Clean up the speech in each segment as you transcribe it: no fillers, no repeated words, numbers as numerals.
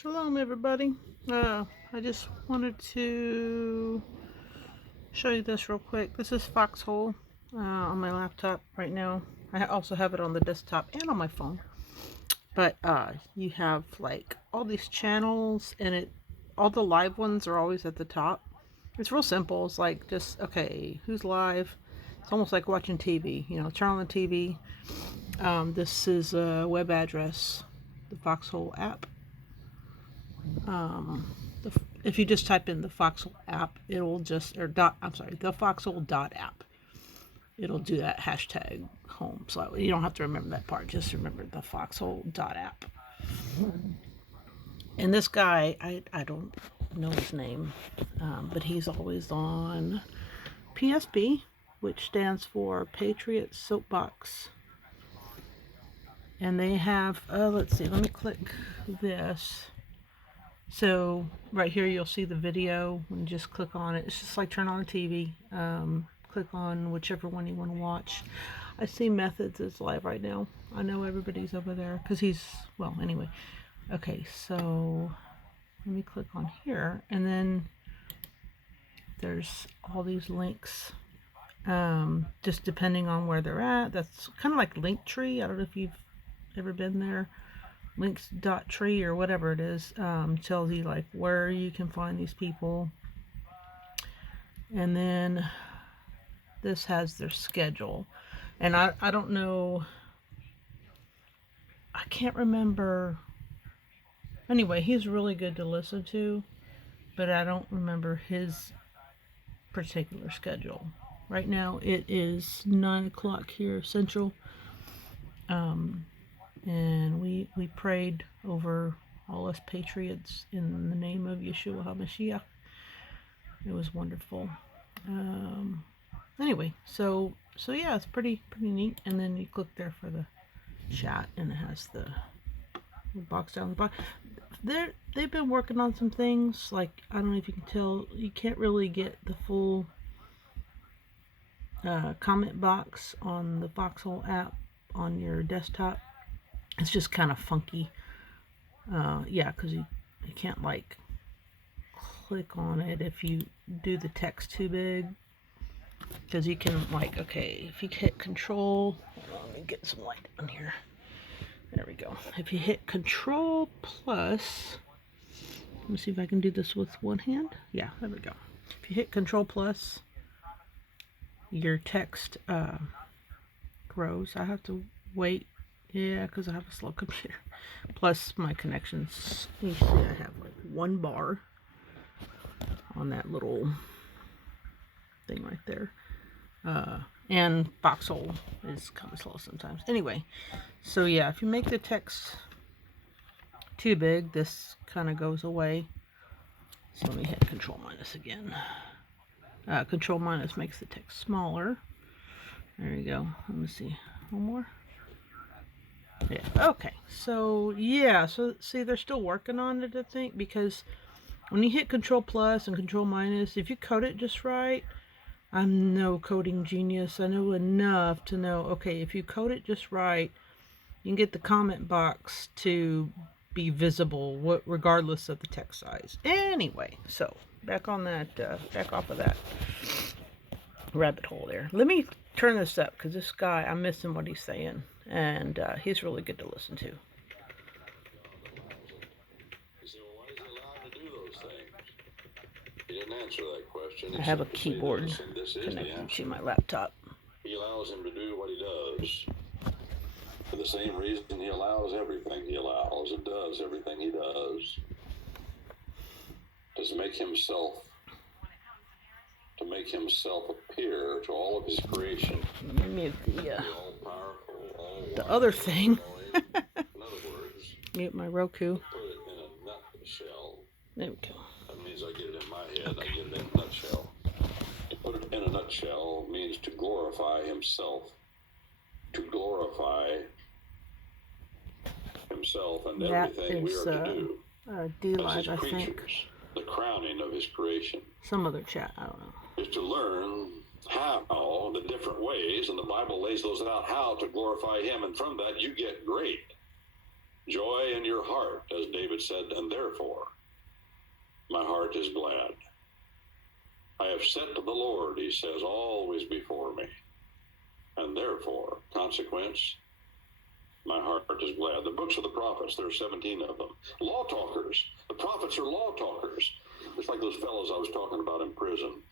Shalom, everybody. I just wanted to show you this real quick. This is Foxhole on my laptop right now. I also have it on the desktop and on my phone. But you have like all these channels, and all the live ones are always at the top. It's real simple. It's like just, okay, who's live? It's almost like watching TV. Turn on the TV. This is a web address, the Foxhole app. If you just type in the Foxhole app, it'll just, the Foxhole app. It'll do that hashtag home. So you don't have to remember that part. Just remember the Foxhole app. And this guy, I don't know his name, but he's always on PSB, which stands for Patriot Soap Box. And they have, let's see, let me click this. So right here you'll see the video. When you just click on it, it's just like turn on the TV. Click on whichever one you want to watch. I see Methods is live right now. I know everybody's over there because anyway. Okay, so let me click on here, and then there's all these links. Just depending on where they're at. That's kind of like Linktree. I don't know if you've ever been there. Links.tree or whatever it is, tells you like where you can find these people. And then this has their schedule. And I don't know, I can't remember. Anyway, he's really good to listen to, but I don't remember his particular schedule. Right now it is 9 o'clock here Central. And we prayed over all us patriots in the name of Yeshua HaMashiach. It was wonderful. Anyway, so yeah, it's pretty neat. And then you click there for the chat, and it has the box down the bottom. They've been working on some things. Like, I don't know if you can tell, you can't really get the full comment box on the Foxhole app on your desktop. It's just kind of funky. Yeah, because you can't like click on it if you do the text too big. Because you can like, okay, if you hit control, hold on, let me get some light on here. There we go. If you hit control plus, let me see if I can do this with one hand. Yeah, there we go. If you hit control plus, your text grows. I have to wait. Yeah, because I have a slow computer. Plus my connections. You see I have like one bar on that little thing right there. And Foxhole is kind of slow sometimes. Anyway, so yeah, if you make the text too big, this kind of goes away. So let me hit control minus again. Control minus makes the text smaller. There you go. Let me see. One more. Yeah, okay, so yeah, so see, they're still working on it, I think, because when you hit control plus and control minus, if you code it just right, I'm no coding genius, I know enough to know, okay, if you code it just right, you can get the comment box to be visible regardless of the text size. Anyway, so back on that, back off of that rabbit hole there. Let me turn this up, because this guy, I'm missing what he's saying. And he's really good to listen to. You say, well, why is he allowed to do those things? He didn't answer that question. I have a keyboard connected to my laptop. He allows him to do what he does. For the same reason he allows everything he allows and does everything he does. To make himself appear to all of his creation. Mute the other thing. In other words, mute my Roku. Put it in a nutshell. There we go. That means I get it in my head. Okay. I get it in a nutshell. To put it in a nutshell means to glorify himself. To glorify himself and everything we are to do. DLive, I think. The crowning of his creation. Some other chat, I don't know. Is to learn how, the different ways, and the Bible lays those out, how to glorify him, and from that you get great joy in your heart, as David David said, and therefore my heart is glad. I have set the Lord, he says, always before me. And therefore, consequence, my heart is glad. The books of the prophets, there are 17 of them. Law talkers. The prophets are law talkers. It's like those fellows I was talking about in prison.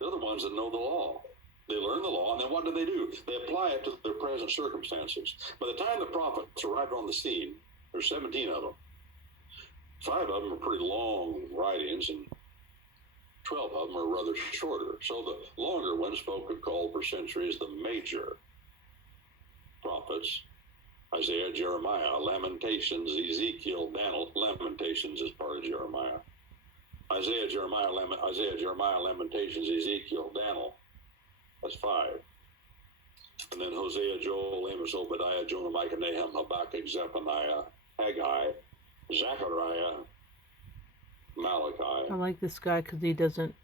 They're the ones that know the law. They learn the law, and then what do? They apply it to their present circumstances. By the time the prophets arrived on the scene, there's 17 of them. 5 of them are pretty long writings, and 12 of them are rather shorter. So the longer ones folk have called for centuries the major prophets. Isaiah, Jeremiah, Lamentations, Ezekiel, Daniel. Lamentations is part of Jeremiah. Isaiah, Jeremiah, Lamentations, Ezekiel, Daniel. That's 5. And then Hosea, Joel, Amos, Obadiah, Jonah, Micah, Nahum, Habakkuk, Zephaniah, Haggai, Zechariah, Malachi. I like this guy because he doesn't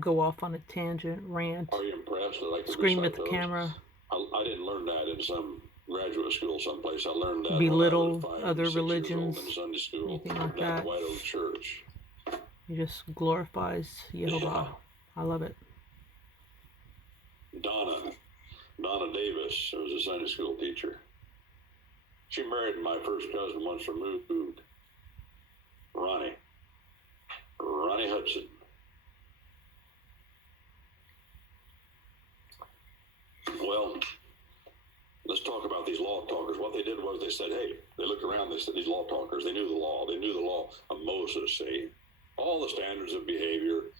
go off on a tangent, rant, Are you impressed that I can scream recite at the those? camera, I didn't learn that in some graduate school someplace. I learned that belittle when I was 5 other and 6 years religions, old in Sunday school anything like down that. at White Oak Church. He just glorifies Jehovah. Yeah. I love it. Donna Davis was a Sunday school teacher. She married my first cousin once removed, Ronnie Hudson. Well, let's talk about these law talkers. What they did was they said, hey, they looked around, they said, these law talkers, they knew the law. They knew the law of Moses, see? All the standards of behavior.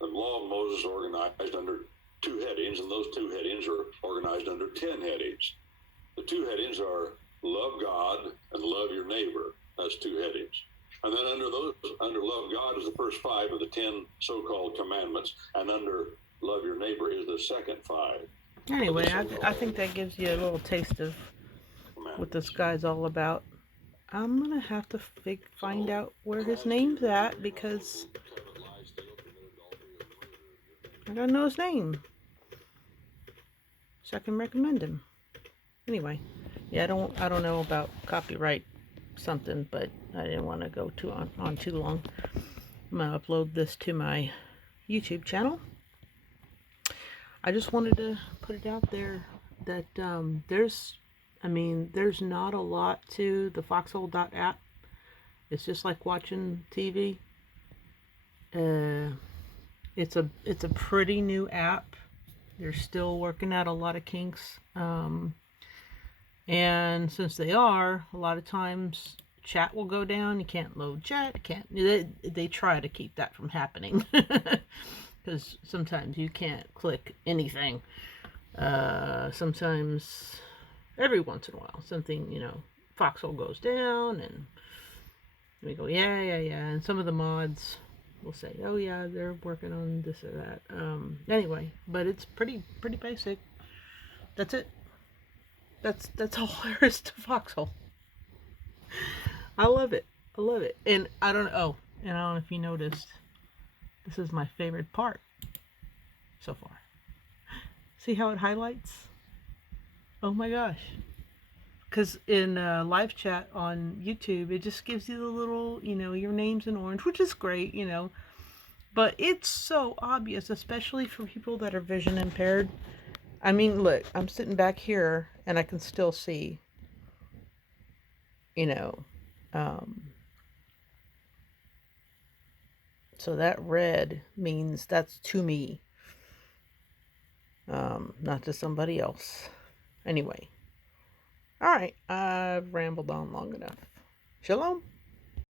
The law of Moses organized under 2 headings, and those 2 headings are organized under 10 headings. The 2 headings are love God and love your neighbor. That's 2 headings. And then under love God is the first 5 of the 10 so-called commandments, and under love your neighbor is the second 5. Anyway, I think that gives you a little taste of what this guy's all about. I'm going to have to find out where his name's at because I got to know his name so I can recommend him. Anyway, yeah, I don't know about copyright something, but I didn't want to go on too long. I'm going to upload this to my YouTube channel. I just wanted to put it out there that there's not a lot to the Foxhole app. It's just like watching TV. It's a pretty new app. They're still working out a lot of kinks. And since they are, a lot of times chat will go down. You can't load chat. They try to keep that from happening. Because sometimes you can't click anything. Sometimes, every once in a while, something, Foxhole goes down, and we go, yeah. And some of the mods will say, oh yeah, they're working on this or that. Anyway, but it's pretty basic. That's it. That's all there is to Foxhole. I love it. And I don't know if you noticed. This is my favorite part so far. See how it highlights? Oh my gosh. Because in live chat on YouTube, it just gives you the little, your name's in orange, which is great, But it's so obvious, especially for people that are vision impaired. I mean, look, I'm sitting back here and I can still see, so that red means that's to me, not to somebody else. Anyway, all right, I've rambled on long enough. Shalom.